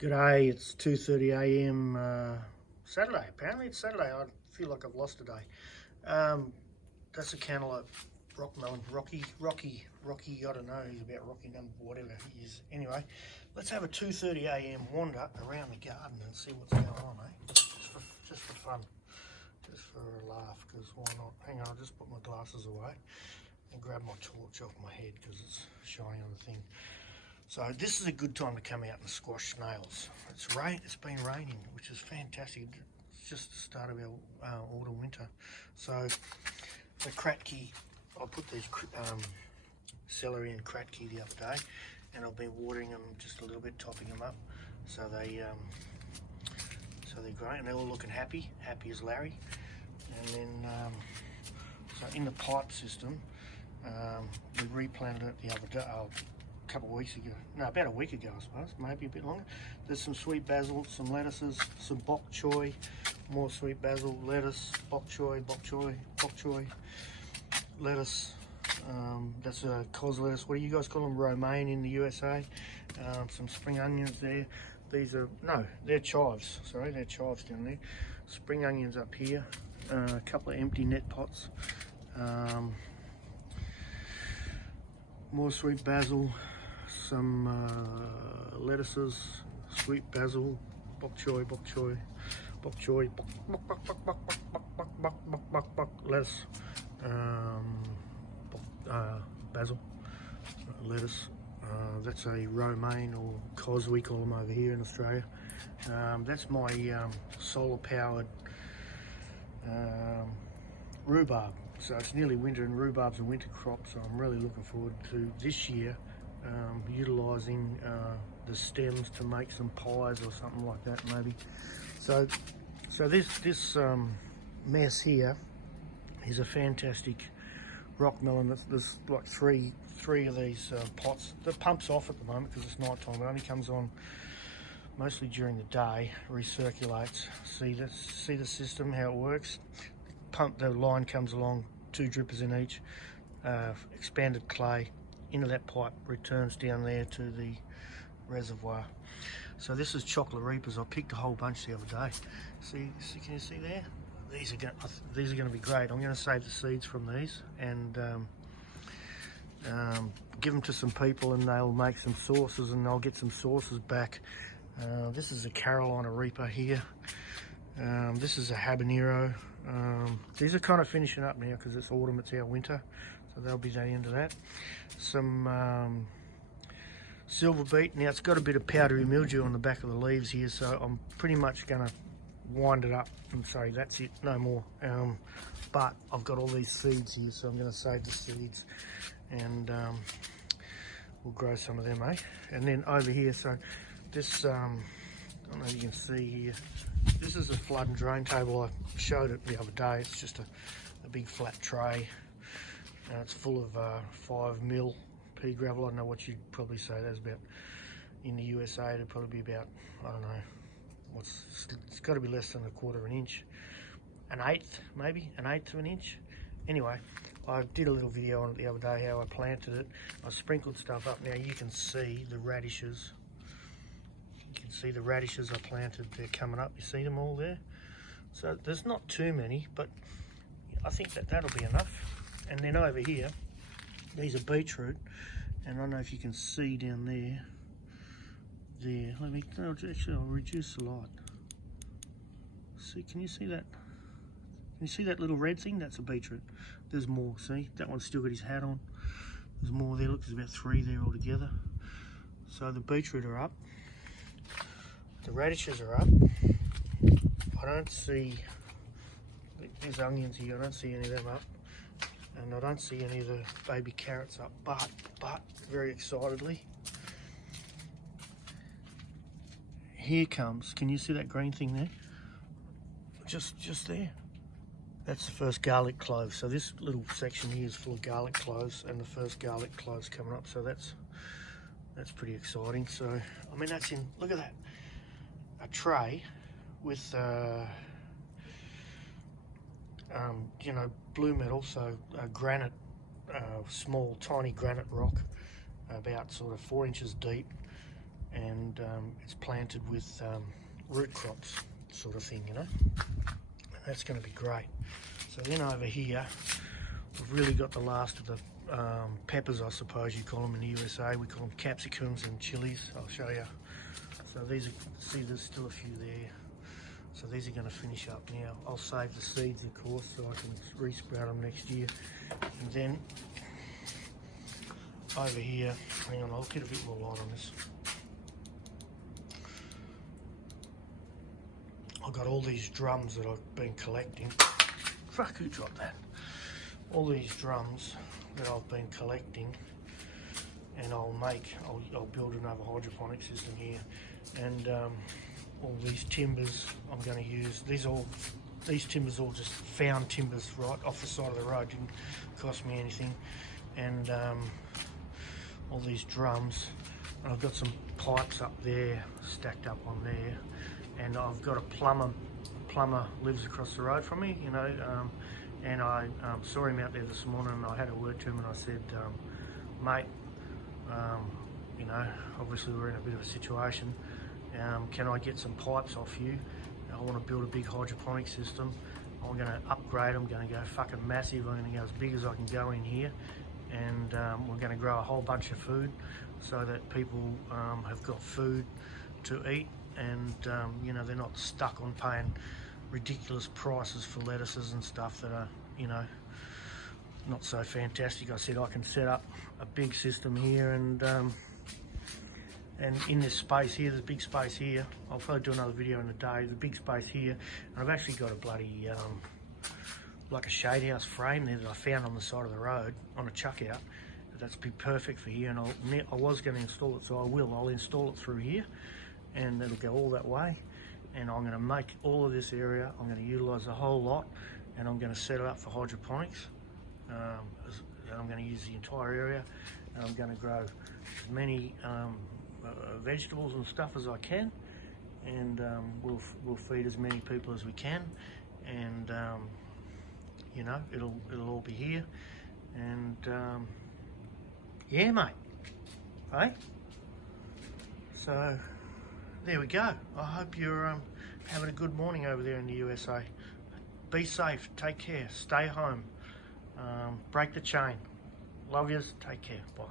G'day, it's 2:30 a.m. Saturday. Apparently it's Saturday. I feel like I've lost a day. That's a cantaloupe, rock melon, Rocky, I don't know, he's about Rocky number, whatever he is. Anyway, let's have a 2:30 a.m. wander around the garden and see what's going on, eh? Just for fun, just for a laugh, because why not? Hang on, I'll just put my glasses away and grab my torch off my head because it's shining on the thing. So this is a good time to come out and squash snails. It's been raining, which is fantastic. It's just the start of our autumn winter. So the Kratky, I put these celery and Kratky the other day, and I've been watering them just a little bit, topping them up, so they're great, and they're all looking happy as Larry. And then so in the pipe system, we replanted it the other day. Couple of weeks ago, no, about a week ago I suppose, maybe a bit longer. There's some sweet basil, some lettuces, some bok choy, more sweet basil, lettuce, bok choy, lettuce. That's a cos lettuce. What do you guys call them? Romaine in the USA. Some spring onions there. These are, no, they're chives. Sorry, they're chives down there. Spring onions up here. A couple of empty net pots. More sweet basil. Some lettuces, sweet basil, bok choy, lettuce, basil, lettuce. That's a romaine, or cos we call them over here in Australia. That's my solar powered rhubarb. So it's nearly winter, and rhubarb's a winter crop, so I'm really looking forward to this year utilising the stems to make some pies or something like that, maybe. So this mess here is a fantastic rock melon. There's like three of these pots. The pump's off at the moment because it's night time. It only comes on mostly during the day, recirculates. See the system, how it works. The line comes along, 2 drippers in each, expanded clay into that pipe, returns down there to the reservoir. So this is chocolate reapers. I picked a whole bunch the other day. See, can you see there? These are going to be great. I'm going to save the seeds from these and give them to some people, and they'll make some sauces, and I'll get some sauces back. This is a Carolina Reaper here. This is a habanero. These are kind of finishing up now because it's autumn, it's our winter, so that'll be the end of that. Some silver beet. Now it's got a bit of powdery mildew on the back of the leaves here, so I'm pretty much going to wind it up and say that's it, no more. But I've got all these seeds here, so I'm going to save the seeds, and we'll grow some of them, eh? And then over here, so this, I don't know if you can see here, this is a flood and drain table. I showed it the other day. It's just a big flat tray. It's full of 5mm pea gravel. I don't know what you'd probably say that's about. In the USA, it'd probably be about, I don't know, it's got to be less than 1/4 of an inch. An eighth, maybe, 1/8 of an inch. Anyway, I did a little video on it the other day, how I planted it. I sprinkled stuff up. Now you can see the radishes. You can see the radishes I planted, they're coming up. You see them all there? So there's not too many, but I think that'll be enough. And then over here, these are beetroot, and I don't know if you can see down there. Actually, I'll reduce the light. See, can you see that? Can you see that little red thing? That's a beetroot. There's more, see? That one's still got his hat on. There's more there, look, there's about 3 there altogether. So the beetroot are up. The radishes are up. I don't see, there's onions here, I don't see any of them up. And I don't see any of the baby carrots up, but very excitedly, here comes, can you see that green thing there? Just there. That's the first garlic clove. So this little section here is full of garlic cloves, and the first garlic cloves coming up. So that's pretty exciting. So, I mean, that's in, look at that. A tray with, you know, blue metal, so granite, small, tiny granite rock, about sort of 4 inches deep, and it's planted with root crops sort of thing, you know. And that's going to be great. So then over here, we've really got the last of the peppers, I suppose you call them in the USA. We call them capsicums and chilies. I'll show you. So these are, see, there's still a few there. So these are going to finish up now. I'll save the seeds, of course, so I can re-sprout them next year. And then over here, hang on, I'll get a bit more light on this. I've got all these drums that I've been collecting. Fuck, who dropped that? All these drums that I've been collecting, and I'll build another hydroponic system here. And all these timbers I'm going to use. These timbers all just found timbers right off the side of the road. Didn't cost me anything. And all these drums. And I've got some pipes up there, stacked up on there. And I've got a plumber lives across the road from me, you know. And I saw him out there this morning, and I had a word to him, and I said, mate, you know, obviously we're in a bit of a situation. Can I get some pipes off you? I want to build a big hydroponic system. I'm going to upgrade. I'm going to go fucking massive. I'm going to go as big as I can go in here, and we're going to grow a whole bunch of food so that people have got food to eat, and you know, they're not stuck on paying ridiculous prices for lettuces and stuff that are, you know, not so fantastic. I said I can set up a big system here, and in this space here, there's a big space here. I'll probably do another video in a day. There's a big space here, and I've actually got a bloody like a shade house frame there that I found on the side of the road on a chuck out. That's be perfect for here, and I was going to install it, so I'll install it through here, and it'll go all that way. And I'm going to make all of this area, I'm going to utilise the whole lot, and I'm going to set it up for hydroponics. I'm going to use the entire area, and I'm going to grow as many vegetables and stuff as I can, and we'll feed as many people as we can, and you know, it'll all be here, and yeah, mate. Hey, so there we go. I hope you're having a good morning over there in the USA. Be safe, take care, stay home, break the chain. Love yous, take care, bye.